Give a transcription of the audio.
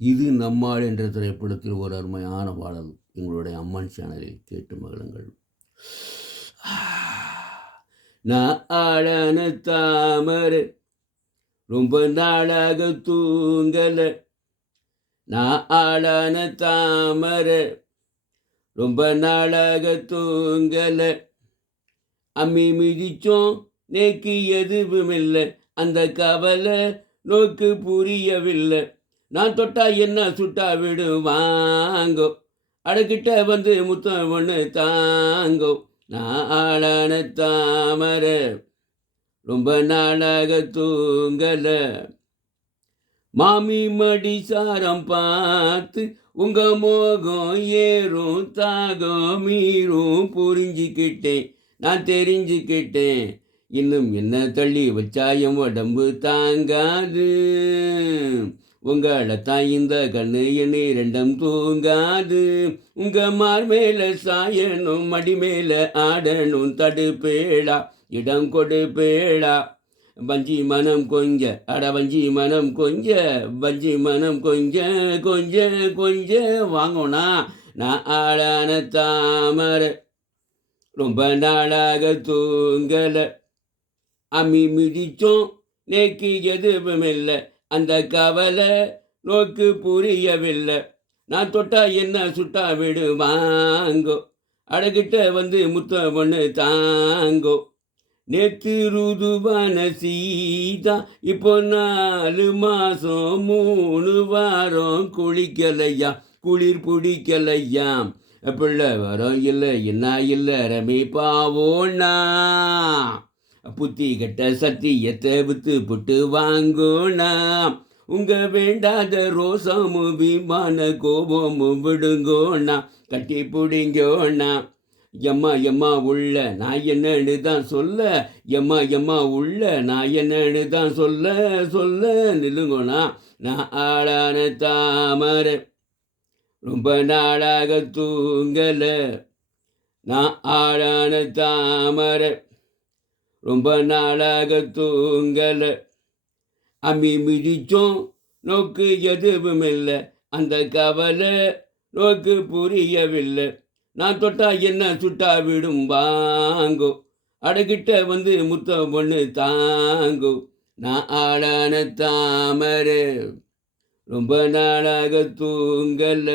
இது நம்மாள் என்ற திரைப்படத்தில் ஒரு அருமையான பாடல் எங்களுடைய அம்மன் சேனலில் கேட்டு மகிழுங்கள். நான் ஆளான தாமரை ரொம்ப நாளாக தூங்கல. நான் ஆளான தாமரை ரொம்ப நாளாக தூங்கல. அம்மி மிதிச்சோம் நேக்கு எதுவும் இல்லை, அந்த கவலை நோக்கு புரியவில்லை. நான் தொட்டா என்ன சுட்டா விடுவாங்கோ, அடக்கிட்ட வந்து முத்தம் ஒன்று தாங்கோ. நான் ஆளான தாமரை ரொம்ப நாளாக தூங்கல. மாமி மடி சாரம் பார்த்து உங்க மோகம் ஏறும் தாகம் மீறும் புரிஞ்சுக்கிட்டேன், நான் தெரிஞ்சுக்கிட்டேன். இன்னும் என்ன தள்ளி வச்சாயம் உடம்பு தாங்காது, உங்களைத்தான் இந்த கண்ணு எண்ணி ரெண்டும் தூங்காது. உங்க மார் மேல சாயணும், மடி மேல ஆடணும், தடுப்பேடா இடம் கொடுப்பேடா. வஞ்சி மனம் கொஞ்ச அட வஞ்சி மனம் கொஞ்ச, வஞ்சி மனம் கொஞ்ச கொஞ்ச கொஞ்ச வாங்கோனா. நான் ஆளான தாமரை ரொம்ப நாளாக தூங்கல. அம்மி மிதிச்சோம் நேக்கு எதுவும் இல்லை, அந்த கவலை நோக்கு புரியவில்லை. நான் தொட்டா என்ன சுட்டா விடுவாங்கோ, அடகிட்ட வந்து முத்தம் ஒன்று தாங்கோ. நேற்று ருதுவான சீதா இப்போ 4 மாதம் 3 வாரம் குளிக்கலையா, குளிர் பிடிக்கலையாம். பிள்ளை வரோம் இல்லை என்ன இல்லை ரமே பாவோண்ணா. புத்தி கட்ட சத்தியத்தை வித்து புட்டு வாங்கோண்ணா. உங்க வேண்டாத ரோசமும் விமான கோபமும் விடுங்கோண்ணா, கட்டி பிடிங்கோண்ணா. எம்மா எம்மா உள்ள நான் என்னன்னு தான் சொல்ல, எம்மா எம்மா உள்ள நான் என்னன்னு தான் சொல்ல சொல்ல நில்லுங்கோண்ணா. நான் ஆளான தாமரை ரொம்ப நாளாக தூங்கல. நான் ஆளான தாமரை ரொம்ப நாளாக தூங்கல. அம்மி மிதிச்சோம் நோக்கு எதுவும் இல்லை, அந்த கவலை நோக்கு புரியவில்லை. நான் தொட்டா என்ன சுட்டா விடும் வாங்கோ, அடகிட்ட வந்து முத்தம் ஒன்று தாங்கோ. நான் ஆளான தாமரை ரொம்ப நாளாக தூங்கல.